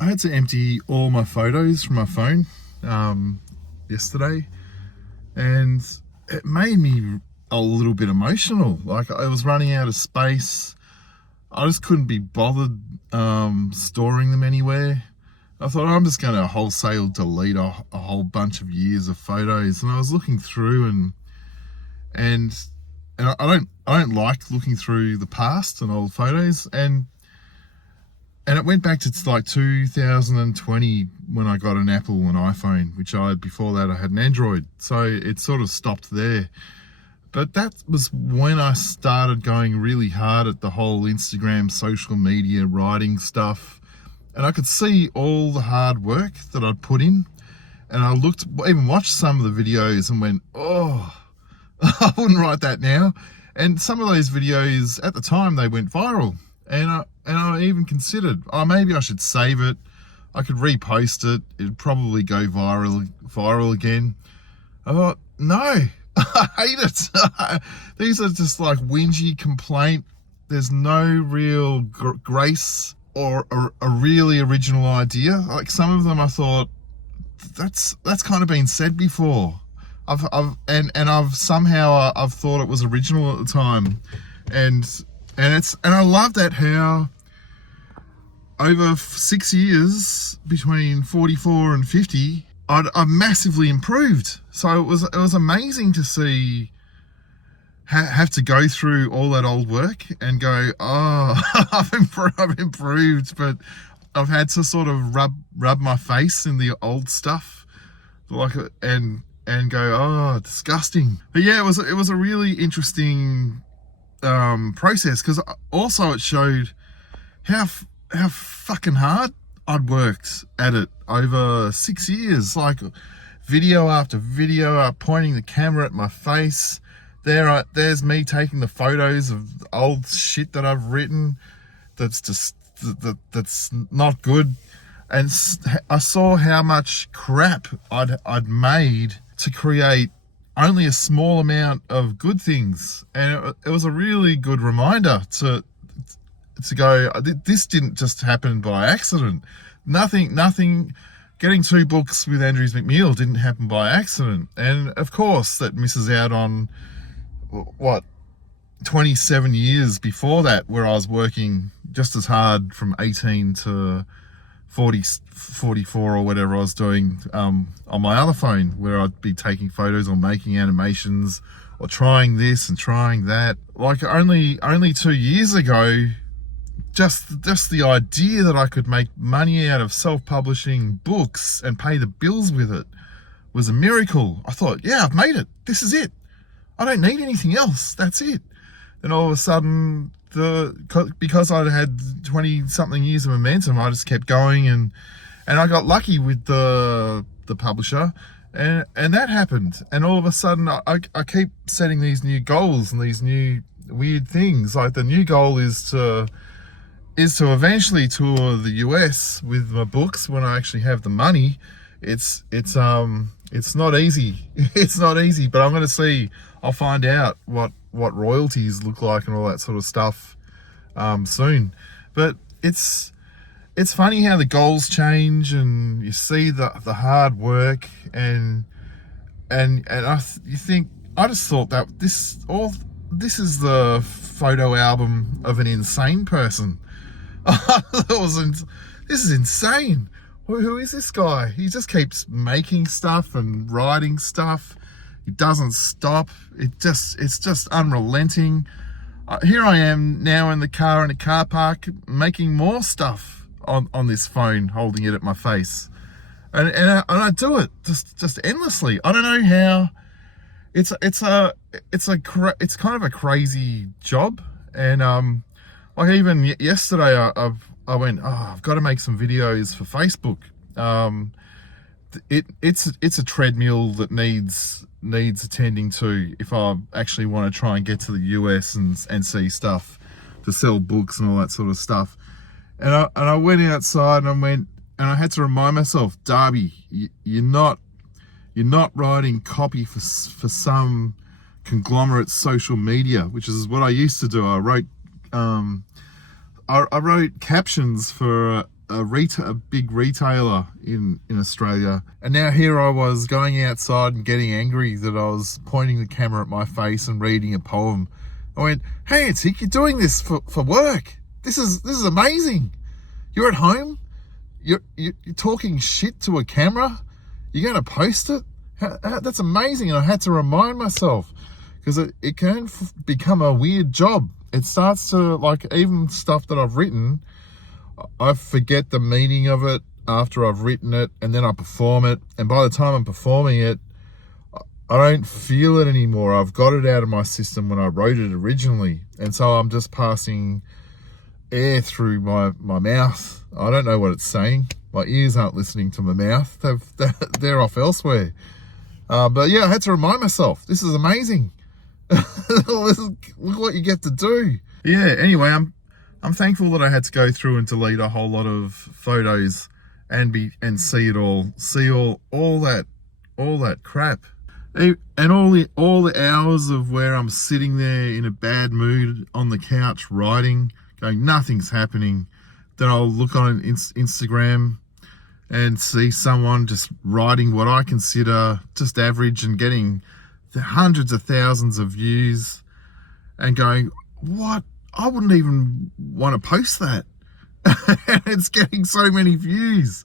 I had to empty all my photos from my phone yesterday, and it made me a little bit emotional. Like, I was running out of space. I just couldn't be bothered storing them anywhere. I thought, I'm just going to wholesale delete a whole bunch of years of photos. And I was looking through, and I don't like looking through the past and old photos, and it went back to like 2020 when I got an Apple and iPhone, which before that I had an Android. So it sort of stopped there. But that was when I started going really hard at the whole Instagram, social media, writing stuff. And I could see all the hard work that I'd put in. And I even watched some of the videos and went, oh, I wouldn't write that now. And some of those videos at the time, they went viral. And I even considered, maybe I should save it. I could repost it. It'd probably go viral again. I thought, no, I hate it. These are just like whingy complaint. There's no real grace or a really original idea. Like, some of them I thought, that's kind of been said before. I've somehow thought it was original at the time. And I love that how over 6 years, between 44 and 50, I've massively improved. So it was amazing to see, have to go through all that old work and go, oh, I've improved, but I've had to sort of rub my face in the old stuff, and go, oh, disgusting. But yeah, it was a really interesting process, because also it showed how fucking hard I'd worked at it over 6 years. Like, video after video, pointing the camera at my face. There's me taking the photos of old shit that I've written that's not good, and I saw how much crap I'd made to create only a small amount of good things. And it was a really good reminder to go, this didn't just happen by accident. Nothing. Getting 2 books with Andrews McMeel didn't happen by accident. And of course, that misses out on 27 years before that, where I was working just as hard from 18 to 44 or whatever I was doing on my other phone, where I'd be taking photos or making animations or trying this and trying that. Like, only 2 years ago, just the idea that I could make money out of self-publishing books and pay the bills with it was a miracle. I thought, yeah, I've made it. This is it. I don't need anything else. That's it. Then all of a sudden, because I'd had 20-something years of momentum, I just kept going, and I got lucky with the publisher, and that happened. And all of a sudden, I keep setting these new goals and these new weird things. Like, the new goal is to eventually tour the US with my books when I actually have the money. It's not easy. It's not easy, but I'm going to see. I'll find out what royalties look like and all that sort of stuff soon. But it's funny how the goals change, and you see the hard work, and you think, I just thought that this is the photo album of an insane person. This is insane. Who is this guy? He just keeps making stuff and writing stuff. He doesn't stop. It's just unrelenting. Here I am now in a car park, making more stuff on this phone, holding it at my face, and I do it just endlessly. I don't know how. It's kind of a crazy job, and like, even yesterday, I went, I've got to make some videos for Facebook. It's a treadmill that needs attending to if I actually want to try and get to the US and see stuff, to sell books and all that sort of stuff. And I went outside and I had to remind myself, Darby, you're not writing copy for some conglomerate social media, which is what I used to do. I wrote captions for a big retailer in Australia. And now here I was going outside and getting angry that I was pointing the camera at my face and reading a poem. I went, hey, Antique, you're doing this for work. This is amazing. You're at home. You're talking shit to a camera. You're going to post it. That's amazing. And I had to remind myself, because it can become a weird job. It starts to, like, even stuff that I've written, I forget the meaning of it after I've written it, and then I perform it. And by the time I'm performing it, I don't feel it anymore. I've got it out of my system when I wrote it originally. And so I'm just passing air through my mouth. I don't know what it's saying. My ears aren't listening to my mouth. They're off elsewhere. But yeah, I had to remind myself, this is amazing. Look what you get to do. Yeah, anyway, I'm thankful that I had to go through and delete a whole lot of photos and see all that crap. And all the hours of where I'm sitting there in a bad mood on the couch writing, going, nothing's happening. Then I'll look on Instagram and see someone just writing what I consider just average and getting the hundreds of thousands of views, and going, what? I wouldn't even want to post that. And it's getting so many views.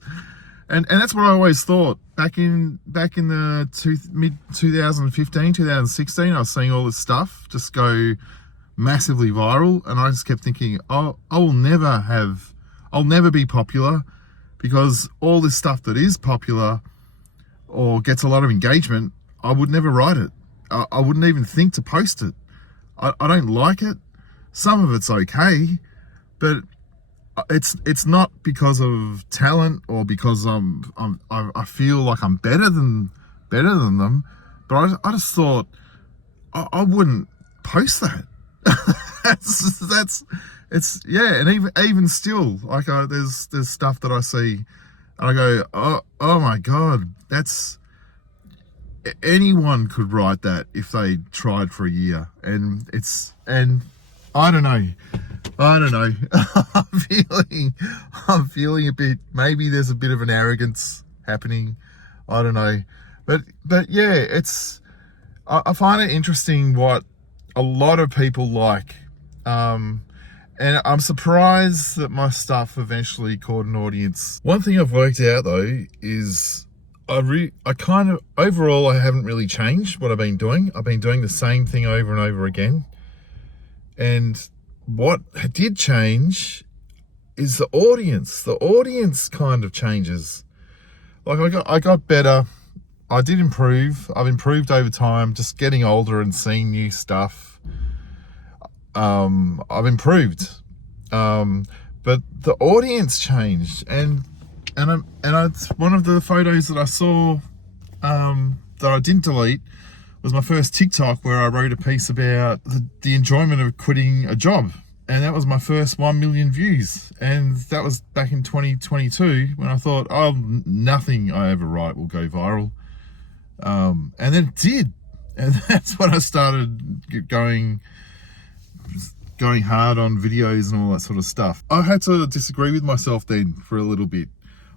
And that's what I always thought. Back in the mid 2015, 2016, I was seeing all this stuff just go massively viral, and I just kept thinking, I'll never be popular, because all this stuff that is popular or gets a lot of engagement, I would never write it. I wouldn't even think to post it. I don't like it. Some of it's okay, but it's not because of talent or because I feel like I'm better than them. But I just thought I wouldn't post that. And even still, like there's stuff that I see and I go, oh my God, anyone could write that if they tried for a year. And I don't know. I'm feeling a bit, maybe there's a bit of an arrogance happening. I don't know. But yeah, I find it interesting what a lot of people like. And I'm surprised that my stuff eventually caught an audience. One thing I've worked out though is overall, I haven't really changed what I've been doing. I've been doing the same thing over and over again. And what did change is the audience. The audience kind of changes. Like I got better. I did improve. I've improved over time, just getting older and seeing new stuff. I've improved. But the audience changed, and one of the photos that I saw that I didn't delete was my first TikTok, where I wrote a piece about the enjoyment of quitting a job. And that was my first 1 million views. And that was back in 2022, when I thought, nothing I ever write will go viral. And then it did. And that's when I started going hard on videos and all that sort of stuff. I had to disagree with myself then for a little bit.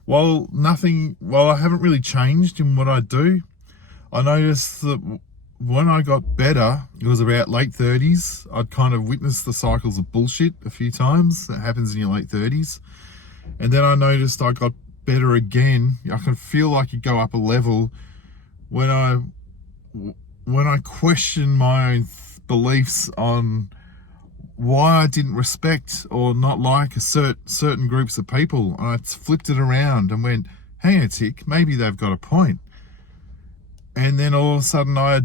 While I haven't really changed in what I do, I noticed that when I got better, it was about late 30s. I'd kind of witnessed the cycles of bullshit a few times. That happens in your late 30s. And then I noticed I got better again. I can feel like you go up a level when I question my own beliefs on why I didn't respect or not like certain groups of people. And I flipped it around and went, hang on a tick, maybe they've got a point. And then all of a sudden I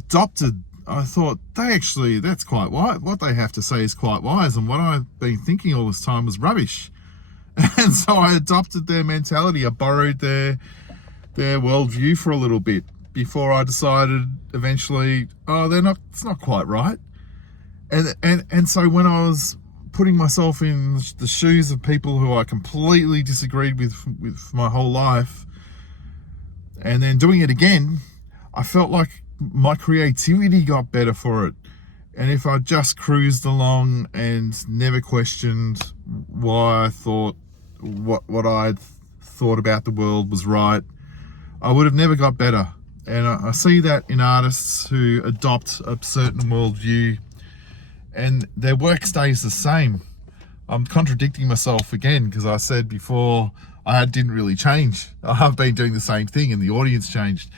thought, that's quite wise. What they have to say is quite wise. And what I've been thinking all this time was rubbish. And so I adopted their mentality. I borrowed their worldview for a little bit before I decided eventually, it's not quite right. And so when I was putting myself in the shoes of people who I completely disagreed with my whole life, and then doing it again, I felt like my creativity got better for it. And if I just cruised along and never questioned why I thought what I thought about the world was right, I would have never got better. And I see that in artists who adopt a certain worldview and their work stays the same. I'm contradicting myself again because I said before I didn't really change. I've been doing the same thing and the audience changed.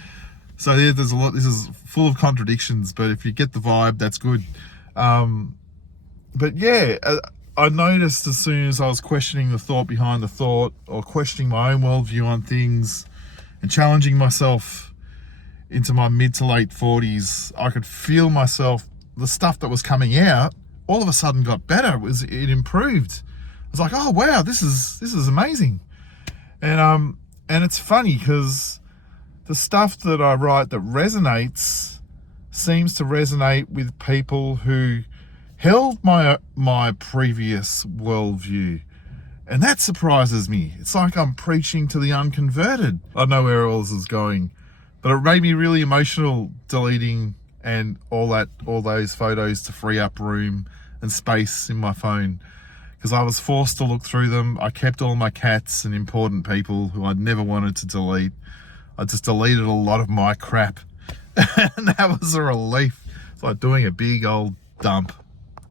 So there's a lot. This is full of contradictions, but if you get the vibe, that's good. But yeah, I noticed as soon as I was questioning the thought behind the thought, or questioning my own worldview on things and challenging myself into my mid to late 40s, I could feel myself, the stuff that was coming out, all of a sudden got better. It improved. I was like, oh wow, this is amazing. And it's funny because the stuff that I write that resonates seems to resonate with people who held my previous worldview. And that surprises me. It's like I'm preaching to the unconverted. I don't know where all this is going, but it made me really emotional deleting and all those photos to free up room and space in my phone, because I was forced to look through them. I kept all my cats and important people who I'd never wanted to delete. I just deleted a lot of my crap and that was a relief. It's like doing a big old dump.